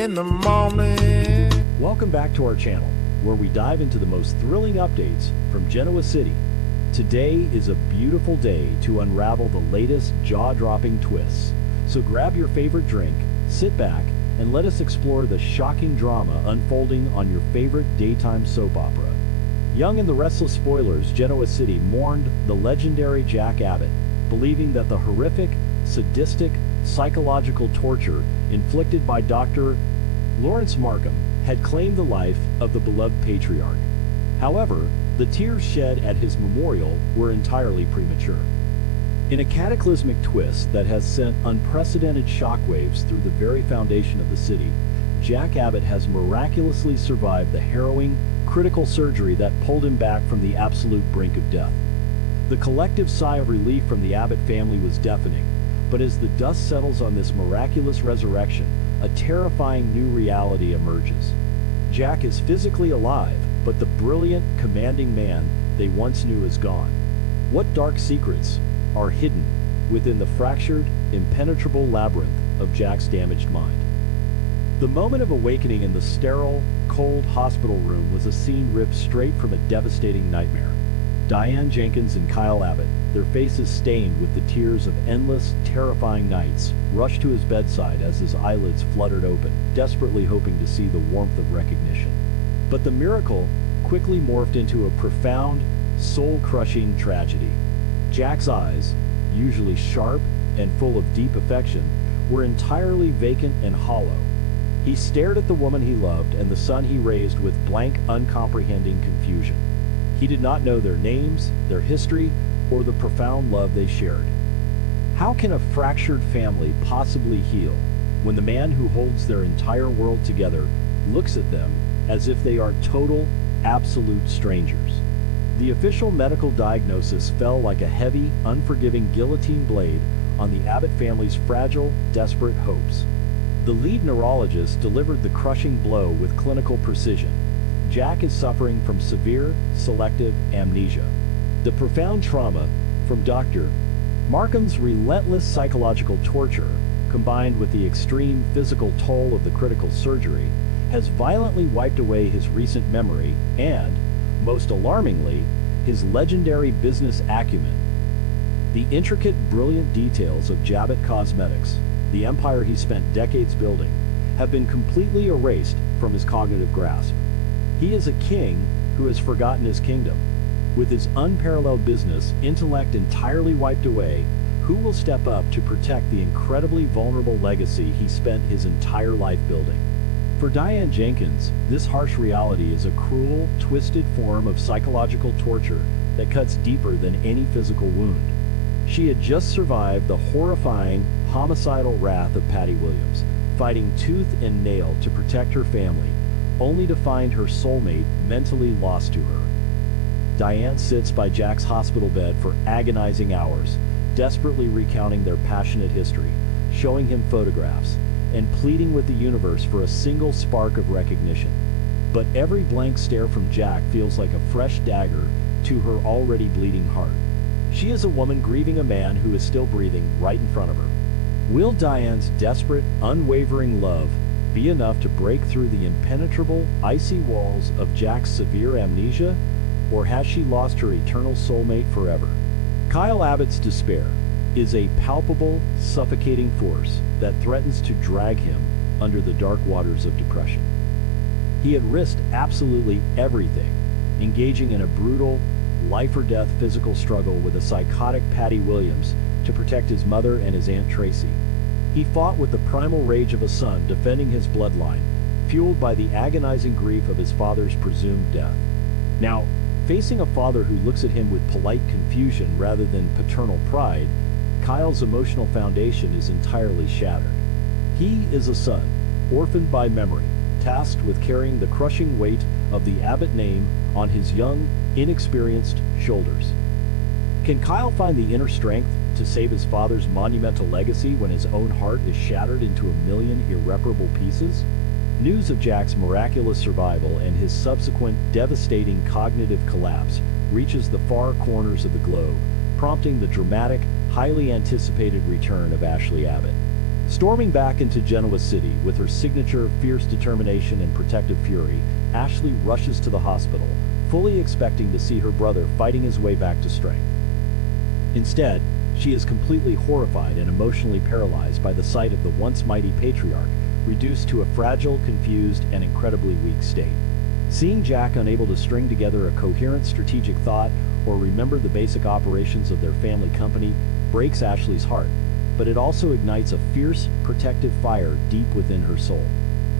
in the morning. Welcome back to our channel, where we dive into the most thrilling updates from Genoa City. Today is a beautiful day to unravel the latest jaw-dropping twists. So grab your favorite drink, sit back, and let us explore the shocking drama unfolding on your favorite daytime soap opera. Young and the Restless Spoilers Genoa City mourned the legendary Jack Abbott, believing that the horrific, sadistic, psychological torture inflicted by Dr. Lawrence Markham had claimed the life of the beloved patriarch. However, the tears shed at his memorial were entirely premature. In a cataclysmic twist that has sent unprecedented shockwaves through the very foundation of the city, Jack Abbott has miraculously survived the harrowing, critical surgery that pulled him back from the absolute brink of death. The collective sigh of relief from the Abbott family was deafening, but as the dust settles on this miraculous resurrection, a terrifying new reality emerges. Jack is physically alive, but the brilliant, commanding man they once knew is gone. What dark secrets are hidden within the fractured, impenetrable labyrinth of Jack's damaged mind? The moment of awakening in the sterile, cold hospital room was a scene ripped straight from a devastating nightmare. Diane Jenkins and Kyle Abbott, their faces stained with the tears of endless, terrifying nights, rushed to his bedside as his eyelids fluttered open, desperately hoping to see the warmth of recognition. But the miracle quickly morphed into a profound, soul-crushing tragedy. Jack's eyes, usually sharp and full of deep affection, were entirely vacant and hollow. He stared at the woman he loved and the son he raised with blank, uncomprehending confusion. He did not know their names, their history, or the profound love they shared. How can a fractured family possibly heal when the man who holds their entire world together looks at them as if they are total, absolute strangers? The official medical diagnosis fell like a heavy, unforgiving guillotine blade on the Abbott family's fragile, desperate hopes. The lead neurologist delivered the crushing blow with clinical precision. Jack is suffering from severe, selective amnesia. The profound trauma from Dr. Markham's relentless psychological torture, combined with the extreme physical toll of the critical surgery, has violently wiped away his recent memory and, most alarmingly, his legendary business acumen. The intricate, brilliant details of Jabbott Cosmetics, the empire he spent decades building, have been completely erased from his cognitive grasp. He is a king who has forgotten his kingdom. With his unparalleled business intellect entirely wiped away, who will step up to protect the incredibly vulnerable legacy he spent his entire life building? For Diane Jenkins, this harsh reality is a cruel, twisted form of psychological torture that cuts deeper than any physical wound. She had just survived the horrifying, homicidal wrath of Patty Williams, fighting tooth and nail to protect her family, only to find her soulmate mentally lost to her. Diane sits by Jack's hospital bed for agonizing hours, desperately recounting their passionate history, showing him photographs, and pleading with the universe for a single spark of recognition. But every blank stare from Jack feels like a fresh dagger to her already bleeding heart. She is a woman grieving a man who is still breathing right in front of her. Will Diane's desperate, unwavering love be enough to break through the impenetrable, icy walls of Jack's severe amnesia, or has she lost her eternal soulmate forever? Kyle Abbott's despair is a palpable, suffocating force that threatens to drag him under the dark waters of depression. He had risked absolutely everything, engaging in a brutal, life-or-death physical struggle with a psychotic Patty Williams to protect his mother and his Aunt Tracy. He fought with the primal rage of a son defending his bloodline, fueled by the agonizing grief of his father's presumed death. Now, facing a father who looks at him with polite confusion rather than paternal pride, Kyle's emotional foundation is entirely shattered. He is a son, orphaned by memory, tasked with carrying the crushing weight of the Abbott name on his young, inexperienced shoulders. Can Kyle find the inner strength to save his father's monumental legacy when his own heart is shattered into a million irreparable pieces? News of Jack's miraculous survival and his subsequent devastating cognitive collapse reaches the far corners of the globe, prompting the dramatic, highly anticipated return of Ashley Abbott. Storming back into Genoa City with her signature fierce determination and protective fury, Ashley rushes to the hospital, fully expecting to see her brother fighting his way back to strength. Instead, she is completely horrified and emotionally paralyzed by the sight of the once mighty patriarch reduced to a fragile, confused, and incredibly weak state. Seeing Jack unable to string together a coherent strategic thought or remember the basic operations of their family company breaks Ashley's heart, but it also ignites a fierce, protective fire deep within her soul.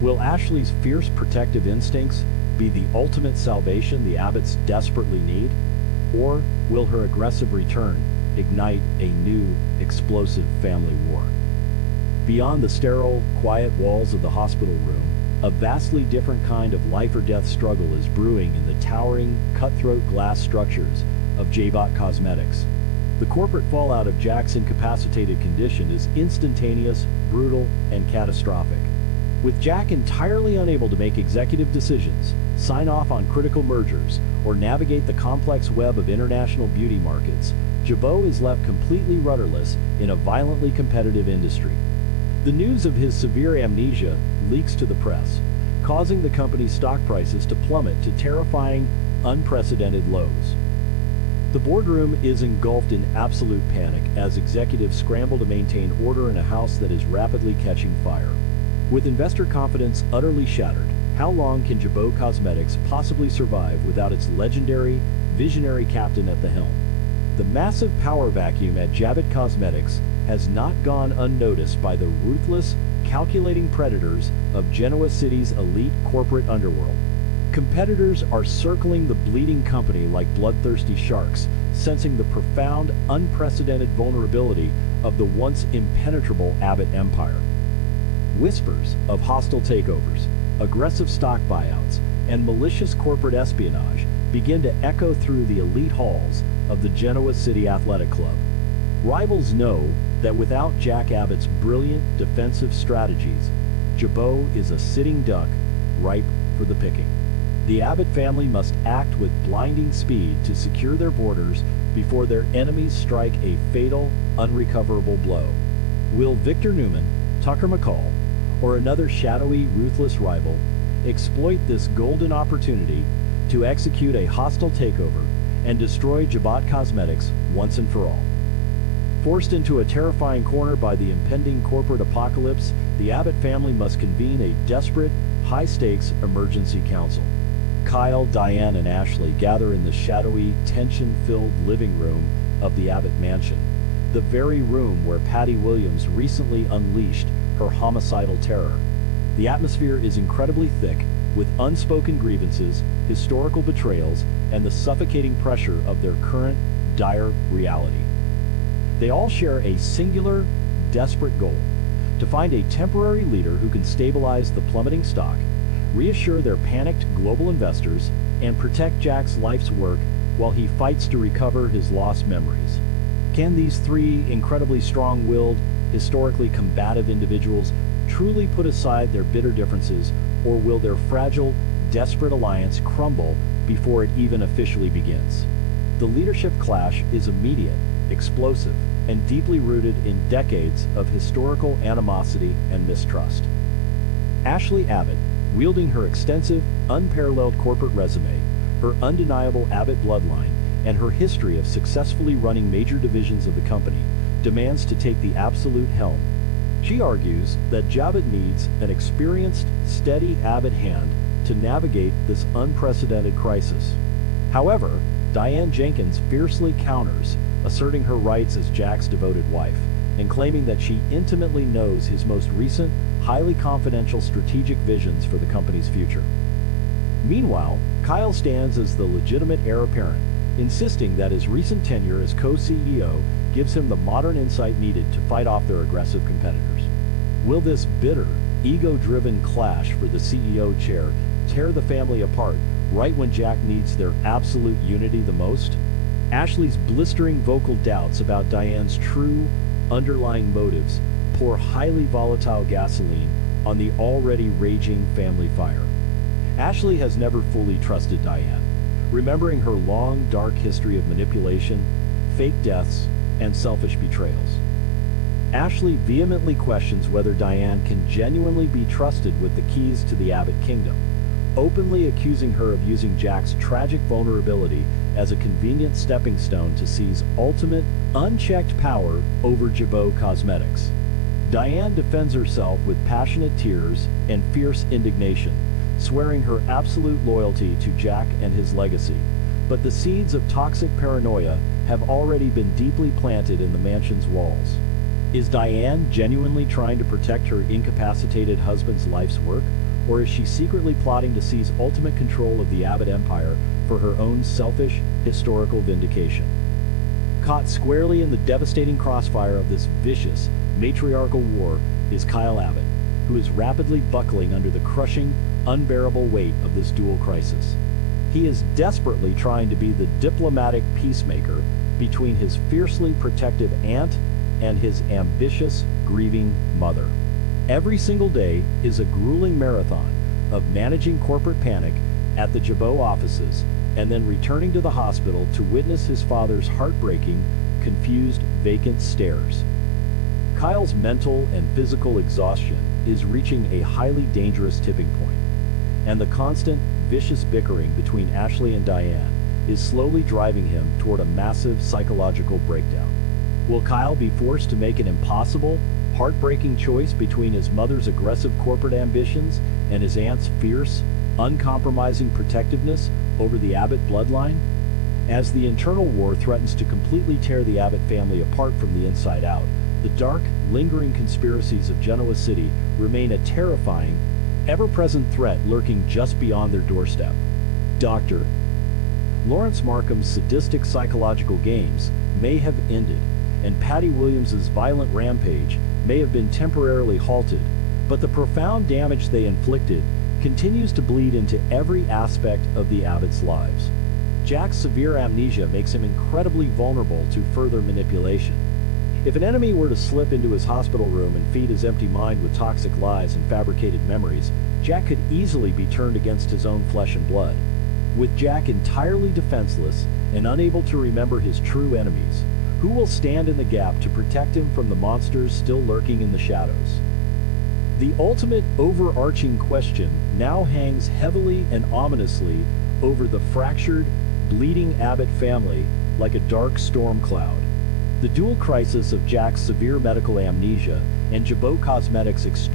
Will Ashley's fierce protective instincts be the ultimate salvation the Abbotts desperately need? Or will her aggressive return ignite a new, explosive family war? Beyond the sterile, quiet walls of the hospital room, a vastly different kind of life-or-death struggle is brewing in the towering, cutthroat glass structures of Jabot Cosmetics. The corporate fallout of Jack's incapacitated condition is instantaneous, brutal, and catastrophic. With Jack entirely unable to make executive decisions, sign off on critical mergers, or navigate the complex web of international beauty markets, Jabot is left completely rudderless in a violently competitive industry. The news of his severe amnesia leaks to the press, causing the company's stock prices to plummet to terrifying, unprecedented lows. The boardroom is engulfed in absolute panic as executives scramble to maintain order in a house that is rapidly catching fire. With investor confidence utterly shattered, how long can Jabot Cosmetics possibly survive without its legendary, visionary captain at the helm? The massive power vacuum at Jabot Cosmetics has not gone unnoticed by the ruthless, calculating predators of Genoa City's elite corporate underworld. Competitors are circling the bleeding company like bloodthirsty sharks, sensing the profound, unprecedented vulnerability of the once impenetrable Abbott empire. Whispers of hostile takeovers, aggressive stock buyouts, and malicious corporate espionage begin to echo through the elite halls of the Genoa City Athletic Club. Rivals know that without Jack Abbott's brilliant defensive strategies, Jabot is a sitting duck ripe for the picking. The Abbott family must act with blinding speed to secure their borders before their enemies strike a fatal, unrecoverable blow. Will Victor Newman, Tucker McCall, or another shadowy, ruthless rival exploit this golden opportunity to execute a hostile takeover and destroy Jabot Cosmetics once and for all? Forced into a terrifying corner by the impending corporate apocalypse, the Abbott family must convene a desperate, high-stakes emergency council. Kyle, Diane, and Ashley gather in the shadowy, tension-filled living room of the Abbott mansion, the very room where Patty Williams recently unleashed her homicidal terror. The atmosphere is incredibly thick, with unspoken grievances, historical betrayals, and the suffocating pressure of their current, dire reality. They all share a singular, desperate goal: to find a temporary leader who can stabilize the plummeting stock, reassure their panicked global investors, and protect Jack's life's work while he fights to recover his lost memories. Can these three incredibly strong-willed, historically combative individuals truly put aside their bitter differences, or will their fragile, desperate alliance crumble before it even officially begins? The leadership clash is immediate, explosive, and deeply rooted in decades of historical animosity and mistrust. Ashley Abbott, wielding her extensive, unparalleled corporate resume, her undeniable Abbott bloodline, and her history of successfully running major divisions of the company, demands to take the absolute helm. She argues that Jabot needs an experienced, steady Abbott hand to navigate this unprecedented crisis. However, Diane Jenkins fiercely counters, asserting her rights as Jack's devoted wife, and claiming that she intimately knows his most recent, highly confidential strategic visions for the company's future. Meanwhile, Kyle stands as the legitimate heir apparent, insisting that his recent tenure as co-CEO gives him the modern insight needed to fight off their aggressive competitors. Will this bitter, ego-driven clash for the CEO chair tear the family apart right when Jack needs their absolute unity the most? Ashley's blistering vocal doubts about Diane's true, underlying motives pour highly volatile gasoline on the already raging family fire. Ashley has never fully trusted Diane, remembering her long, dark history of manipulation, fake deaths, and selfish betrayals. Ashley vehemently questions whether Diane can genuinely be trusted with the keys to the Abbott kingdom, openly accusing her of using Jack's tragic vulnerability as a convenient stepping stone to seize ultimate, unchecked power over Jabot Cosmetics. Diane defends herself with passionate tears and fierce indignation, swearing her absolute loyalty to Jack and his legacy. But the seeds of toxic paranoia have already been deeply planted in the mansion's walls. Is Diane genuinely trying to protect her incapacitated husband's life's work, or is she secretly plotting to seize ultimate control of the Abbott empire for her own selfish, historical vindication? Caught squarely in the devastating crossfire of this vicious, matriarchal war is Kyle Abbott, who is rapidly buckling under the crushing, unbearable weight of this dual crisis. He is desperately trying to be the diplomatic peacemaker between his fiercely protective aunt and his ambitious, grieving mother. Every single day is a grueling marathon of managing corporate panic at the Jabot offices and then returning to the hospital to witness his father's heartbreaking, confused, vacant stares. Kyle's mental and physical exhaustion is reaching a highly dangerous tipping point, and the constant, vicious bickering between Ashley and Diane is slowly driving him toward a massive psychological breakdown. Will Kyle be forced to make an impossible, heartbreaking choice between his mother's aggressive corporate ambitions and his aunt's fierce, uncompromising protectiveness over the Abbott bloodline? As the internal war threatens to completely tear the Abbott family apart from the inside out, the dark, lingering conspiracies of Genoa City remain a terrifying, ever-present threat lurking just beyond their doorstep. Dr. Lawrence Markham's sadistic psychological games may have ended, and Patty Williams's violent rampage may have been temporarily halted, but the profound damage they inflicted continues to bleed into every aspect of the Abbotts' lives. Jack's severe amnesia makes him incredibly vulnerable to further manipulation. If an enemy were to slip into his hospital room and feed his empty mind with toxic lies and fabricated memories, Jack could easily be turned against his own flesh and blood. With Jack entirely defenseless and unable to remember his true enemies, who will stand in the gap to protect him from the monsters still lurking in the shadows? The ultimate overarching question now hangs heavily and ominously over the fractured, bleeding Abbott family like a dark storm cloud. The dual crisis of Jack's severe medical amnesia and Jabot Cosmetics'